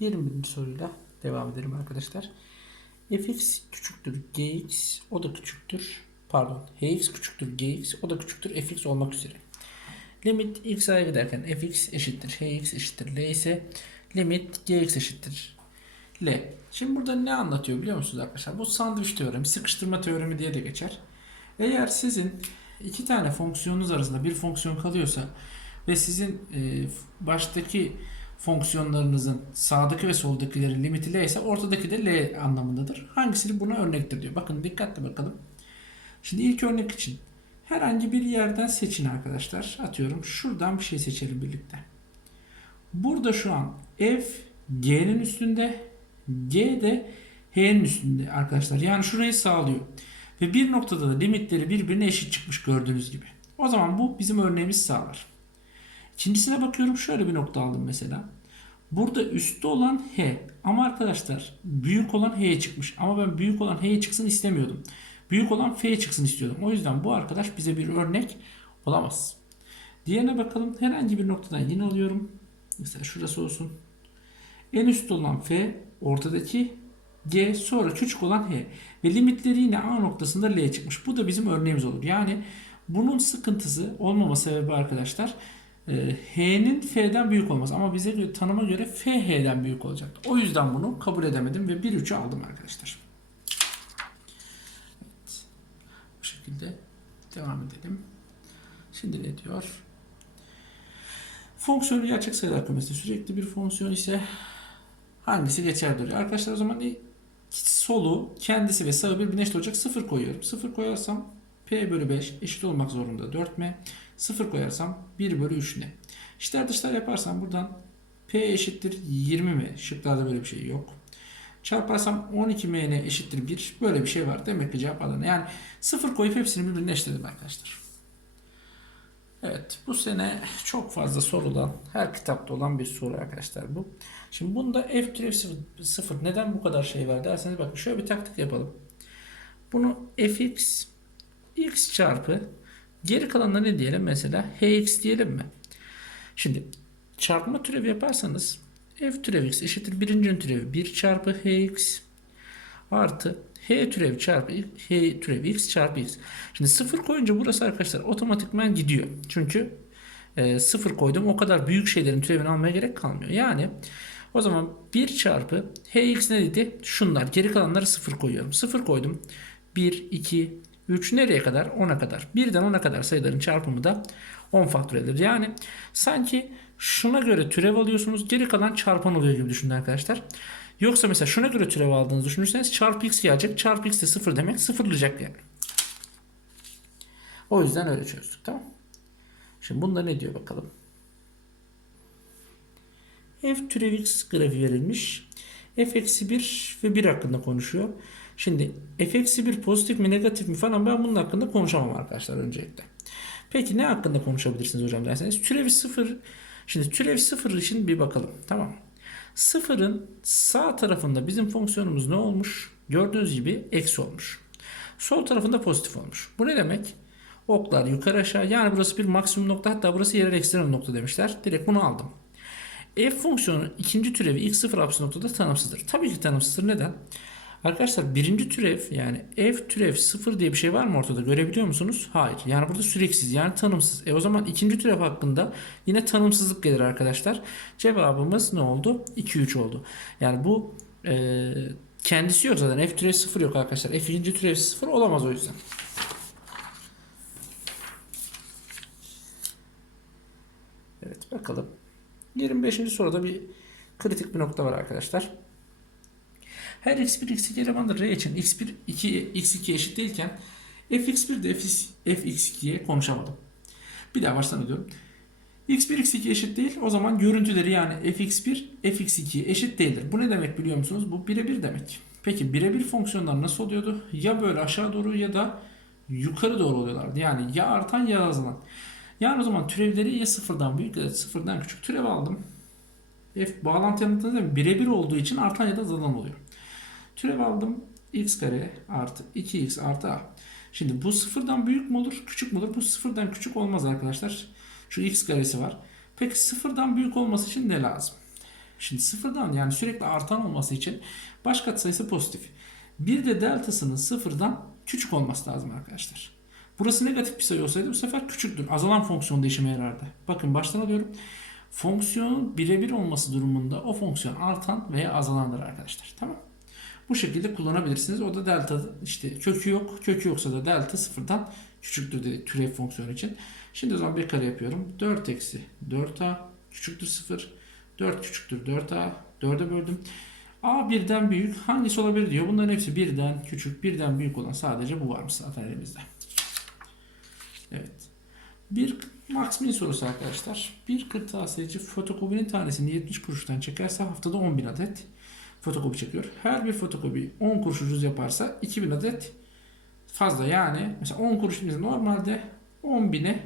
21. soruyla devam edelim arkadaşlar. fx küçüktür gx o da küçüktür. Pardon hx küçüktür gx o da küçüktür fx olmak üzere. Limit x a'ya giderken fx eşittir hx eşittir l ise limit gx eşittir l. Şimdi burada ne anlatıyor biliyor musunuz arkadaşlar? Bu sandviç teoremi, sıkıştırma teoremi diye de geçer. Eğer sizin iki tane fonksiyonunuz arasında bir fonksiyon kalıyorsa ve sizin e, baştaki fonksiyonlarınızın sağdaki ve soldakilerin limiti L ise ortadaki de L anlamındadır. Hangisi buna örnektir diyor. Bakın dikkatli bakalım. Şimdi ilk örnek için herhangi bir yerden seçin arkadaşlar. Atıyorum şuradan bir şey seçelim birlikte. Burada şu an f g'nin üstünde g de h'nin üstünde arkadaşlar. Yani şurayı sağlıyor. Ve bir noktada da limitleri birbirine eşit çıkmış gördüğünüz gibi. O zaman bu bizim örneğimiz sağlar. İkincisine bakıyorum şöyle bir nokta aldım mesela. Burada üstte olan H ama arkadaşlar büyük olan H'ye çıkmış. Ama ben büyük olan H'ye çıksın istemiyordum. Büyük olan F'ye çıksın istiyordum. O yüzden bu arkadaş bize bir örnek olamaz. Diğerine bakalım. Herhangi bir noktadan yine alıyorum. Mesela şurası olsun. En üstte olan F, ortadaki G, sonra küçük olan H. Ve limitleri yine A noktasında L çıkmış. Bu da bizim örneğimiz olur. Yani bunun sıkıntısı olmama sebebi arkadaşlar H'nin F'den büyük olması. Ama bize göre, tanıma göre F H'den büyük olacak. O yüzden bunu kabul edemedim ve 1-3'ü aldım arkadaşlar. Evet. Bu şekilde devam edelim. Şimdi ne diyor? Fonksiyonu gerçek sayılar kümesi sürekli bir fonksiyon ise hangisi geçer diyor. Arkadaşlar o zaman solu kendisi ve sağı birbirine eşit olacak 0 koyuyorum. 0 koyarsam p bölü 5 eşit olmak zorunda 4m. 0 koyarsam 1 bölü 3 ne? İşler dışlar yaparsam buradan p eşittir 20 mi? Şıklarda böyle bir şey yok. Çarparsam 12m ne eşittir 1. Böyle bir şey var. Demek ki cevap Adana. Yani 0 koyup hepsini birbirine eşitledim arkadaşlar. Evet bu sene çok fazla sorulan her kitapta olan bir soru arkadaşlar bu. Şimdi bunda f türev 0 neden bu kadar şey var derseniz bakın şöyle bir taktik yapalım. Bunu fx x çarpı geri kalanına ne diyelim mesela hx diyelim mi? Şimdi çarpma türevi yaparsanız f türev x eşittir birinci türevi 1 çarpı hx artı h türev çarpı h türev x çarpı x. Şimdi sıfır koyunca burası arkadaşlar otomatikman gidiyor. Çünkü e, sıfır koydum o kadar büyük şeylerin türevini almaya gerek kalmıyor. Yani o zaman 1 çarpı hx ne dedi? Şunlar. Geri kalanları sıfır koyuyorum. Sıfır koydum. 1, 2, 3 nereye kadar? 10'a kadar. 1'den 10'a kadar sayıların çarpımı da 10 faktöreldir. Yani sanki şuna göre türev alıyorsunuz. Geri kalan çarpan oluyor gibi düşünün arkadaşlar. Yoksa mesela şuna göre türev aldığınızı düşünürseniz çarpı x gelecek. Çarpı x de 0 demek sıfırlayacak yani. O yüzden öyle çözdük tamam Şimdi bunda ne diyor bakalım. f türev x grafiği verilmiş. f eksi 1 ve 1 hakkında konuşuyor. Şimdi f eksi 1 pozitif mi negatif mi falan ben bunun hakkında konuşamam arkadaşlar öncelikle. Peki ne hakkında konuşabilirsiniz hocam derseniz. Türevi 0 Şimdi türev 0 için bir bakalım. Tamam? Sıfırın sağ tarafında bizim fonksiyonumuz ne olmuş? Gördüğünüz gibi eksi olmuş. Sol tarafında pozitif olmuş. Bu ne demek? Oklar yukarı aşağı yani burası bir maksimum nokta hatta burası yerel ekstrem nokta demişler. Direkt bunu aldım. F fonksiyonu ikinci türevi x0 apsis noktada tanımsızdır. Tabii ki tanımsızdır. Neden? Arkadaşlar birinci türev yani f türev 0 diye bir şey var mı ortada görebiliyor musunuz? Hayır. Yani burada süreksiz yani tanımsız. E o zaman ikinci türev hakkında yine tanımsızlık gelir arkadaşlar. Cevabımız ne oldu? 2 3 oldu. Yani bu e, kendisi yok zaten. F türev 0 yok arkadaşlar. F ikinci türev 0 olamaz o yüzden. Evet bakalım. 25. soruda bir kritik bir nokta var arkadaşlar. Her x1 x2 elemandır r için x1 2 x2 eşit değilken fx1 de fx2'ye konuşamadım. Bir daha baştan ediyorum. x1 x2 eşit değil. O zaman görüntüleri yani fx1 fx2 eşit değildir. Bu ne demek biliyor musunuz? Bu birebir demek. Peki birebir fonksiyonlar nasıl oluyordu? Ya böyle aşağı doğru ya da yukarı doğru oluyorlardı. Yani ya artan ya azalan. Yani o zaman türevleri ya sıfırdan büyük ya da sıfırdan küçük türev aldım. F bağlantı yanıtında birebir olduğu için artan ya da azalan oluyor. Türev aldım. x kare artı 2x artı a. Şimdi bu sıfırdan büyük mü olur, küçük mü olur? Bu sıfırdan küçük olmaz arkadaşlar. Şu x karesi var. Peki sıfırdan büyük olması için ne lazım? Şimdi sıfırdan yani sürekli artan olması için baş katsayısı pozitif. Bir de deltasının sıfırdan küçük olması lazım arkadaşlar. Burası negatif bir sayı olsaydı bu sefer küçüktür. Azalan fonksiyon değişime yarardı. Bakın baştan alıyorum. Fonksiyonun birebir olması durumunda o fonksiyon artan veya azalandır arkadaşlar. Tamam. Bu şekilde kullanabilirsiniz. O da delta işte kökü yok. Kökü yoksa da delta sıfırdan küçüktür dedik türev fonksiyonu için. Şimdi o zaman bir kare yapıyorum. 4 eksi 4a küçüktür 0. 4 küçüktür 4a. 4'e böldüm. A birden büyük hangisi olabilir diyor. Bunların hepsi birden küçük, birden büyük olan sadece bu varmış zaten elimizde. Evet. Bir Max Min sorusu arkadaşlar. Bir kırtasiyeci fotokopinin tanesini 70 kuruştan çekerse haftada 10.000 adet fotokopi çekiyor. Her bir fotokopi 10 kuruş ucuz yaparsa 2000 adet fazla. Yani mesela 10 kuruş normalde 10.000'e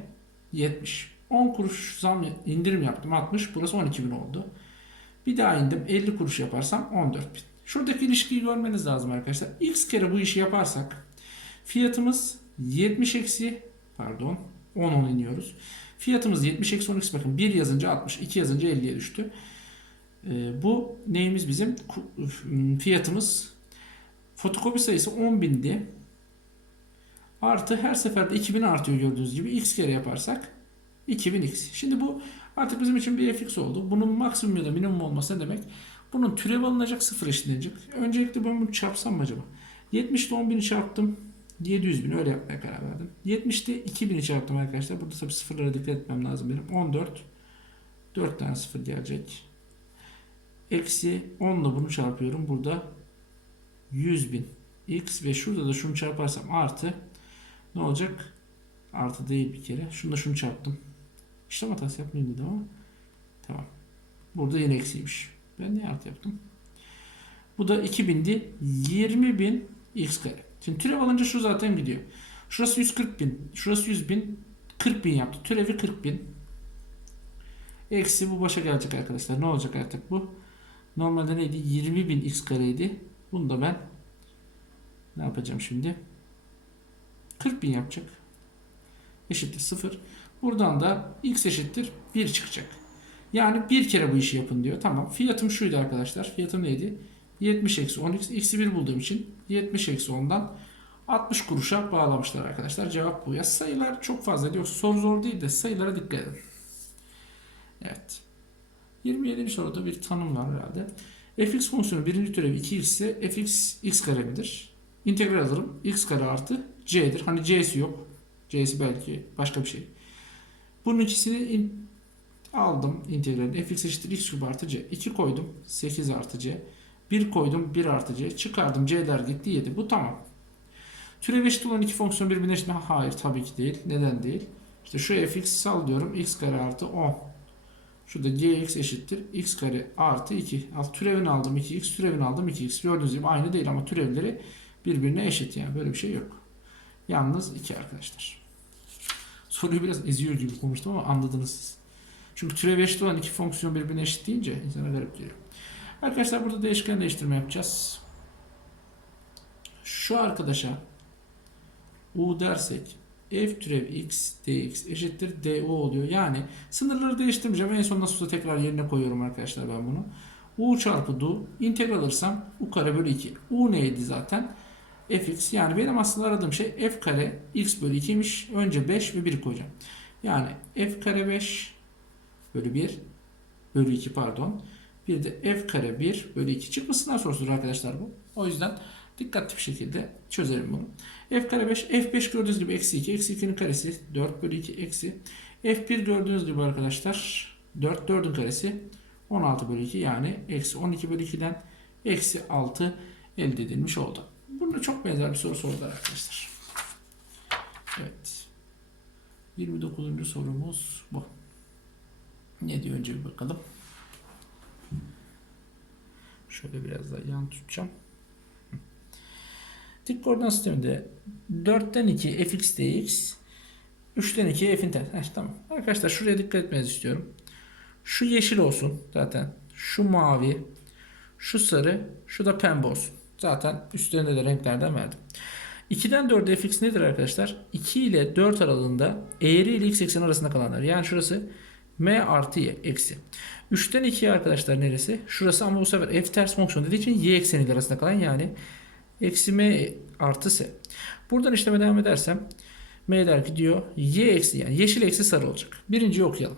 70. 10 kuruş zam indirim yaptım 60. Burası 12.000 oldu. Bir daha indim 50 kuruş yaparsam 14.000. Şuradaki ilişkiyi görmeniz lazım arkadaşlar. X kere bu işi yaparsak fiyatımız 70 eksi pardon 10 10 iniyoruz. Fiyatımız 70 eksi 10x bakın 1 yazınca 60 2 yazınca 50'ye düştü. Ee, bu neyimiz bizim fiyatımız fotokopi sayısı 10.000'di. Artı her seferde 2000 artıyor gördüğünüz gibi x kere yaparsak 2000x. Şimdi bu artık bizim için bir fx oldu. Bunun maksimum ya da minimum olması ne demek? Bunun türev alınacak sıfır eşitlenecek. Öncelikle ben bunu çarpsam mı acaba? 70 ile 10.000'i çarptım. 700 bin öyle yapmaya karar verdim. 70'te 2000'i çarptım arkadaşlar. Burada tabii sıfırlara dikkat etmem lazım benim. 14. 4 tane sıfır gelecek. Eksi 10 ile bunu çarpıyorum. Burada 100 bin. X ve şurada da şunu çarparsam artı ne olacak? Artı değil bir kere. Şunu da şunu çarptım. İşlem hatası yapmayayım dedim ama. Tamam. Burada yine eksiymiş. Ben niye artı yaptım? Bu da 2000'di. 20.000 x kare. Şimdi türev alınca şu zaten gidiyor. Şurası 140 bin. Şurası 100 bin. 40 bin yaptı. Türevi 40 bin. Eksi bu başa gelecek arkadaşlar. Ne olacak artık bu? Normalde neydi? 20 bin x kareydi. Bunu da ben ne yapacağım şimdi? 40 bin yapacak. Eşittir 0. Buradan da x eşittir 1 çıkacak. Yani bir kere bu işi yapın diyor. Tamam. Fiyatım şuydu arkadaşlar. Fiyatım neydi? 70 eksi 10x. X'i 1 bulduğum için 70 eksi 10'dan 60 kuruşa bağlamışlar arkadaşlar. Cevap bu. Ya sayılar çok fazla. Yoksa soru zor değil de sayılara dikkat edin. Evet. 27. soruda bir tanım var herhalde. fx fonksiyonu birinci türevi 2x ise fx x kare midir? İntegral alırım. x kare artı c'dir. Hani c'si yok. c'si belki başka bir şey. Bunun ikisini in- aldım integralini. fx eşittir x küp artı c. 2 koydum. 8 artı c. 1 koydum 1 artı c. Çıkardım c'ler gitti 7. Bu tamam. Türev eşit olan iki fonksiyon birbirine eşit mi? Hayır tabii ki değil. Neden değil? İşte şu fx sal diyorum. x kare artı 10. Şurada gx eşittir. x kare artı 2. Alt türevini aldım 2x. Türevini aldım 2x. Gördüğünüz gibi aynı değil ama türevleri birbirine eşit yani. Böyle bir şey yok. Yalnız 2 arkadaşlar. Soruyu biraz eziyor gibi konuştum ama anladınız siz. Çünkü türev eşit olan iki fonksiyon birbirine eşit deyince insana garip geliyor. Arkadaşlar burada değişken değiştirme yapacağız. Şu arkadaşa u dersek f türev x dx eşittir du oluyor. Yani sınırları değiştirmeyeceğim. En son nasıl olsa tekrar yerine koyuyorum arkadaşlar ben bunu. u çarpı du integral alırsam u kare bölü 2. u neydi zaten? fx yani benim aslında aradığım şey f kare x bölü 2'ymiş. Önce 5 ve 1 koyacağım. Yani f kare 5 bölü 1 bölü 2 pardon. Bir de f kare 1 bölü 2 çıkmasından sorusudur arkadaşlar bu. O yüzden dikkatli bir şekilde çözelim bunu. f kare 5 f5 gördüğünüz gibi eksi 2 eksi 2'nin karesi 4 bölü 2 eksi f1 gördüğünüz gibi arkadaşlar 4 4'ün karesi 16 bölü 2 yani eksi 12 bölü 2'den eksi 6 elde edilmiş oldu. Bunda çok benzer bir soru sordular arkadaşlar. Evet. 29. sorumuz bu. Ne diyor önce bir bakalım. Şöyle biraz daha yan tutacağım. Dik koordinat sisteminde 4'ten 2 fx dx 3'ten 2 f'in ters. Heh, tamam. Arkadaşlar şuraya dikkat etmenizi istiyorum. Şu yeşil olsun zaten. Şu mavi. Şu sarı. Şu da pembe olsun. Zaten üstlerinde de renklerden verdim. 2'den 4'e fx nedir arkadaşlar? 2 ile 4 aralığında eğri ile x eksen arasında kalanlar. Yani şurası M artı Y eksi. 3'ten 2'ye arkadaşlar neresi? Şurası ama bu sefer f ters fonksiyon dediği için y ekseniyle arasında kalan yani eksi m artı s. Buradan işleme devam edersem m der ki diyor y eksi yani yeşil eksi sarı olacak. Birinciyi okuyalım.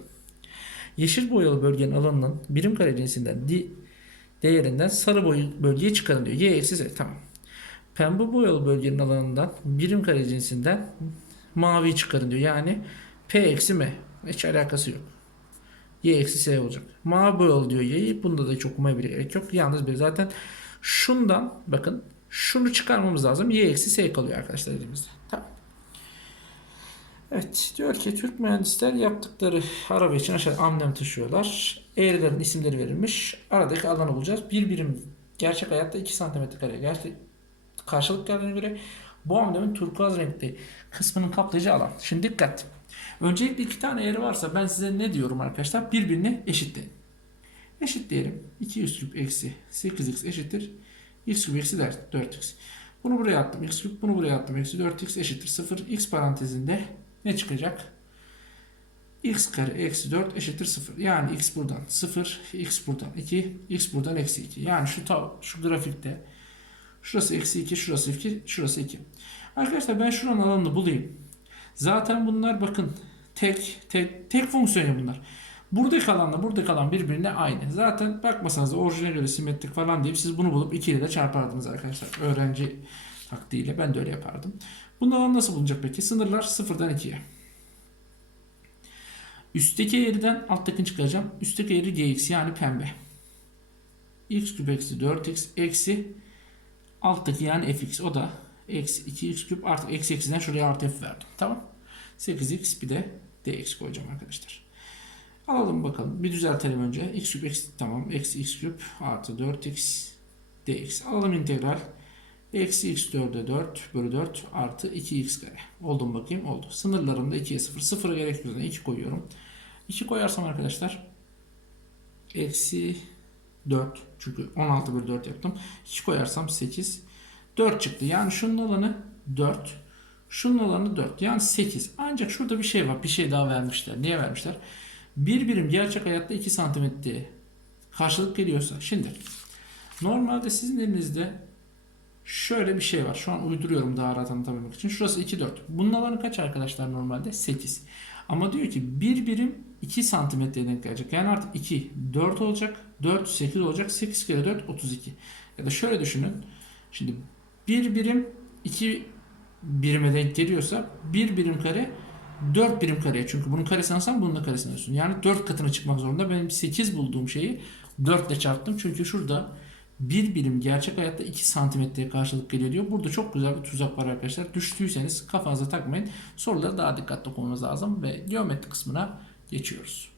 Yeşil boyalı bölgenin alanının birim kare cinsinden di, değerinden sarı boy bölgeyi çıkarın diyor. Y eksi s tamam. Pembe boyalı bölgenin alanından birim kare cinsinden mavi çıkarın diyor. Yani p eksi m. Hiç alakası yok. Y eksi S olacak. Mavi boyalı diyor y'yi. Bunda da hiç okumaya bile gerek yok. Yalnız bir zaten şundan bakın şunu çıkarmamız lazım. Y eksi S kalıyor arkadaşlar elimizde. Tamam. Evet diyor ki Türk mühendisler yaptıkları araba için aşağı amblem taşıyorlar. Eğrilerin isimleri verilmiş. Aradaki alanı bulacağız. Bir birim gerçek hayatta 2 cm kare gerçek karşılık geldiğine göre bu amblemin turkuaz renkli kısmının kaplayıcı alan. Şimdi dikkat. Öncelikle iki tane eğri varsa ben size ne diyorum arkadaşlar? Birbirine eşitleyin. Eşitleyelim. 2 üst küp eksi 8x eşittir. X küp eksi 4x. Bunu buraya attım. x küp bunu buraya attım. Eksi 4x eşittir 0. x parantezinde ne çıkacak? x kare eksi 4 eşittir 0. Yani x buradan 0, x buradan 2, x buradan eksi 2. Yani şu, tav şu grafikte şurası eksi 2, şurası 2, şurası 2. Arkadaşlar ben şuranın alanını bulayım. Zaten bunlar bakın tek tek tek fonksiyon bunlar. Burada kalanla burada kalan birbirine aynı. Zaten bakmasanız da orijine göre simetrik falan deyip siz bunu bulup 2 ile de çarpardınız arkadaşlar. Öğrenci taktiğiyle ben de öyle yapardım. Bunun alanı nasıl bulunacak peki? Sınırlar 0'dan 2'ye. Üstteki eğriden alttakini çıkaracağım. Üstteki eğri gx yani pembe. x küp eksi 4x eksi alttaki yani fx o da eksi 2x küp artık eksi eksiden şuraya artı f verdim. Tamam. 8x bir de dx koyacağım arkadaşlar. Alalım bakalım. Bir düzeltelim önce. x küp eksi tamam. Eksi x küp artı 4x dx. Alalım integral. Eksi x 4'e 4 bölü 4 artı 2x kare. Oldu mu bakayım? Oldu. Sınırlarında 2'ye 0. 0'a gerek yok. 2 koyuyorum. 2 koyarsam arkadaşlar eksi 4 çünkü 16 bölü 4 yaptım. 2 koyarsam 8 4 çıktı. Yani şunun alanı 4. Şunun alanı 4. Yani 8. Ancak şurada bir şey var. Bir şey daha vermişler. Niye vermişler? Bir birim gerçek hayatta 2 santimetre karşılık geliyorsa. Şimdi normalde sizin elinizde şöyle bir şey var. Şu an uyduruyorum daha rahat anlatabilmek için. Şurası 2 4. Bunun alanı kaç arkadaşlar normalde? 8. Ama diyor ki bir birim 2 santimetreye denk gelecek. Yani artık 2 4 olacak. 4 8 olacak. 8 kere 4 32. Ya da şöyle düşünün. Şimdi bir birim 2 birime denk geliyorsa bir birim kare 4 birim kareye. Çünkü bunun karesini alsam bunun da karesini alıyorsun. Yani 4 katına çıkmak zorunda. Benim 8 bulduğum şeyi 4 ile çarptım. Çünkü şurada bir birim gerçek hayatta 2 santimetreye karşılık geliyor. Burada çok güzel bir tuzak var arkadaşlar. Düştüyseniz kafanıza takmayın. Soruları daha dikkatli okumanız lazım ve geometri kısmına geçiyoruz.